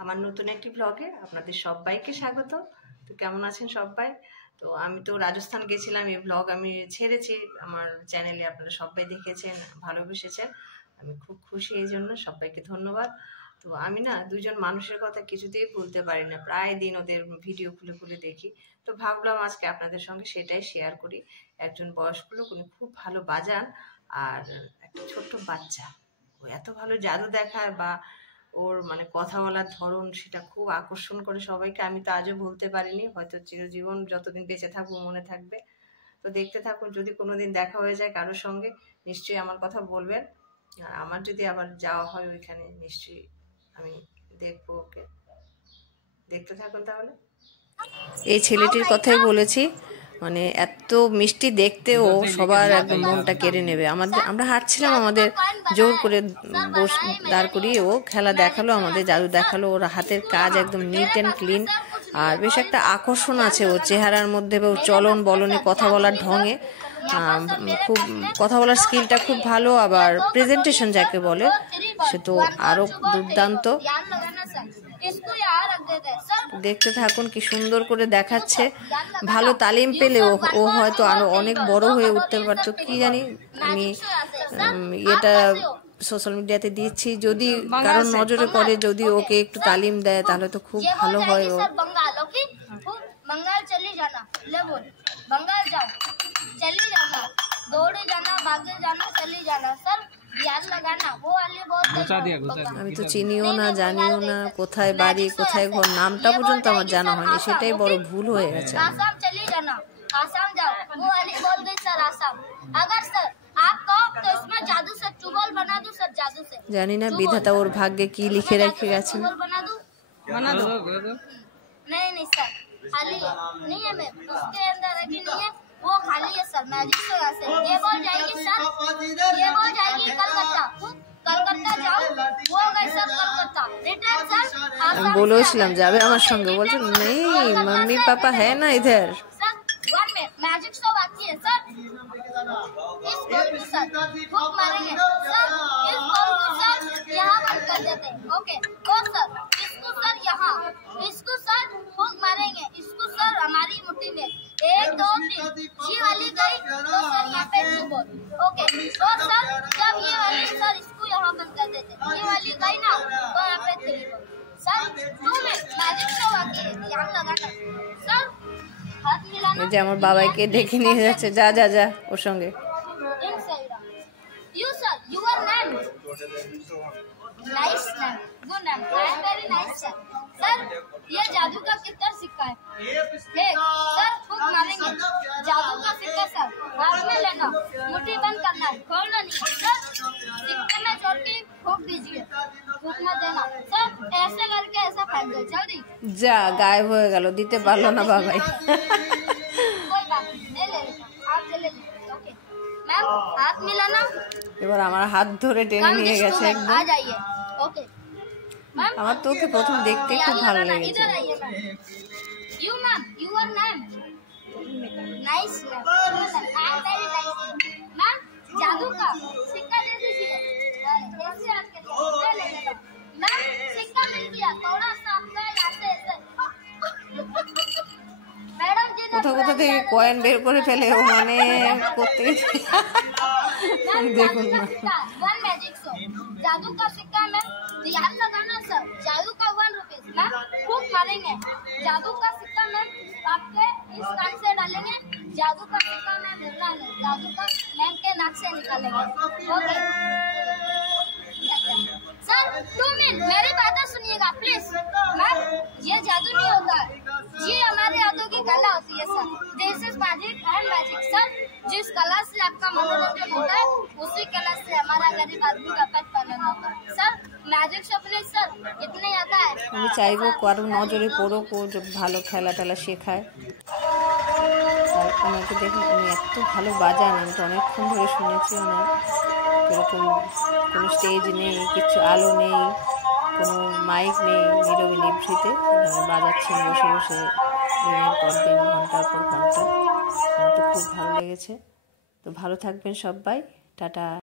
আমার নতুন একটি ব্লগে আপনাদের সবাইকে স্বাগত। তো কেমন আছেন সবাই? তো আমি তো রাজস্থান গেছিলাম, এই ব্লগ আমি ছেড়েছি আমার চ্যানেলে, আপনারা সবাই দেখেছেন, ভালোবেসেছেন, আমি খুব খুশি, এই জন্য সবাইকে ধন্যবাদ। তো আমি না দুজন মানুষের কথা কিছুতেই ভুলতে পারি না, প্রায় দিন ওদের ভিডিও খুলে খুলে দেখি। তো ভাবলাম আজকে আপনাদের সঙ্গে সেটাই শেয়ার করি। একজন বয়স্ক লোক, উনি খুব ভালো বাজান, আর একটা ছোট্ট বাচ্চা, ও এত ভালো জাদু দেখায়, বা ওর মানে কথা বলার ধরন সেটা খুব আকর্ষণ করে সবাইকে। আমি তো আজও ভুলতে পারিনি, হয়তো চিরজীবন যতদিন বেঁচে থাকবো মনে থাকবে। তো দেখতে থাকুন, যদি কোনোদিন দেখা হয়ে যায় কারোর সঙ্গে নিশ্চয়ই আমার কথা বলবেন, আর আমার যদি আবার যাওয়া হয় ওইখানে নিশ্চয়ই আমি দেখবো ওকে। দেখতে থাকুন তাহলে। এই ছেলেটির কথাই বলেছি, মানে এত মিষ্টি দেখতে, ও সবার একদম মনটা কেড়ে নেবে। আমরা হাঁটছিলাম, আমাদের জোর করে দাঁড় করিয়ে ও খেলা দেখালো, আমাদের জাদু দেখালো। ওর হাতের কাজ একদম নিট অ্যান্ড ক্লিন, আর বেশ একটা আকর্ষণ আছে ওর চেহারার মধ্যে, ওর চলন বলনে, কথা বলার ঢঙে, খুব কথা বলার স্কিলটা খুব ভালো। আবার প্রেজেন্টেশন যাকে বলে সে তো আরো দুর্দান্ত। দেখতে থাকুন, কি সুন্দর করে দেখাচ্ছে। ভালো তালিম পেলে ও হয়তো আরো অনেক বড় হয়ে উঠতে পারতো, কি জানি। আমি এটা সোশ্যাল মিডিয়াতে দিচ্ছি, যদি কারোর নজরে পড়ে, যদি ওকে একটু তালিম দেয় তাহলে তো খুব ভালো হয়। ও बंगाल चली जाना, ले बोल बंगाल जाओ, चली जाना, दौड़े जाना, भागे जाना, चली जाना, सर ध्यान लगाना, वो वाली बहुत আমি তো চিনিও না, জানিও না, কোথায় বাড়ি কোথায় ঘর, নামটা পর্যন্ত আমার জানা হয়নি, সেটাই বড় ভুল হয়ে গেছে। आसाम चली जाना, आसाम जाओ, वो वाली बोल गई सर आसाम। अगर सर आप कहो तो इसमें जादू से चुगल बना दूं सर, जादू से। জানি না বিধাতা ওর ভাগ্যে কি লিখে রেখে গেছেন। बना दो नहीं नहीं सर, खाली है, नहीं है मैम, उसके अंदर अभी नहीं है, वो खाली है सर, मैजिक से ऐसे ये बोल जाएगी सर, ये बोल जाएगी कलकत्ता, कलकत्ता जाओ, वो गई सर कलकत्ता, रिटर्न सर। আমি বলেছিলাম যাবে আমার সঙ্গে, বলছে নেই मम्मी पापा है ना इधर। सर 1 मिनट, मैजिक शो बाकी है सर, इस बॉल को सर हुक मारेंगे सर, इस बॉल को सर यहाँ बंद कर देते हैं, ओके। और सर इसको सर यहाँ, इसको सर हुक मारेंगे, इसको सर हमारी मुट्ठी में 1 2 3, ये वाली गई तो सर यहाँ पे 2 बॉल, ओके। और सर जब ये वाली सर इसको यहाँ बंद कर देते, ये वाली गई ना तो यहाँ पे 3 ball sir. 2 minute magic show बाकी है, ध्यान लगाना सर। हाथ मिलाना, এই যে আমার বাবাইকে ডেকে নিয়ে যাচ্ছে, যা যা যা ওর সঙ্গে। You sir, your name? Nice name, good name, I am very nice sir. Sir, ये जादू का कितना सिक्का है? एक सर हुक मारेंगे, जादू का सिक्का सर हाथ में लेना, मुट्ठी बंद करना है, खोलना नहीं सर, सिक्के में जोड़ के हुक दीजिए, हुक मत देना सर, ऐसे करके ऐसा फेंक दो जल्दी। যা গায়েব হয়ে গেল, দিতে পারলো না বাবাই। कोई बात नहीं, ले ले आप ले ले, ओके मैम हाथ मिलाना। এবার আমার হাত ধরে টেনে নিয়ে গেছে একদম। आ जाइए, ओके मैम। আমার তো ওকে প্রথম দেখতে খুব ভালো লেগেছে। इधर आइए ma'am. You ma'am, your name? Nice ma'am, I am very nice ma'am. जादू का सिक्का दे दीजिए, ऐसे हाथ के लिए ले लेना मैम। सिक्का मिल गया, थोड़ा सा आपका यहाँ से ऐसे मैडम जी কোথা कोথা থেকে কয়েন বের করে ফেলে ও, মানে করতে দেখুন না। 1 मैजिक शो, जादू का सिक्का मैम, ध्यान लगाना सर, जादू का 1 रुपीस मैम, खूब मारेंगे, जादू का सिक्का मैम आपके इस कान से डालेंगे, जादू का सिक्का मैम निकालेंगे, जादू का मैम के नाक से निकालेंगे, ओके सर। 2 मिनट मेरी बातें सुनिएगा प्लीज मैम, ये जादू नहीं होता है, ये हमारे हाथों की कला होती है sir, this is magic and magic sir. जिस कला से आपका मनोरंजन होता है उसी कला से हमारा गरीब आदमी का पेट पालन होता है sir. Magic show please sir, इतने आता है। আমি চাইবো কারো নজরে পড়ুক, ও ভালো খেলা টেলা শেখায়। আর ওনাকে দেখুন, উনি এত ভালো বাজান, আমি তো অনেকক্ষণ ধরে শুনেছি। ওনার এরকম কোনো স্টেজ নেই, কিছু আলো নেই, কোনো মাইক নেই, নীরবে নিভৃতে বাজাচ্ছেন বসে বসে দিনের পর দিন, ঘন্টার পর ঘন্টা। আমার তো খুব ভালো লেগেছে। তো ভালো থাকবেন সবাই, টাটা।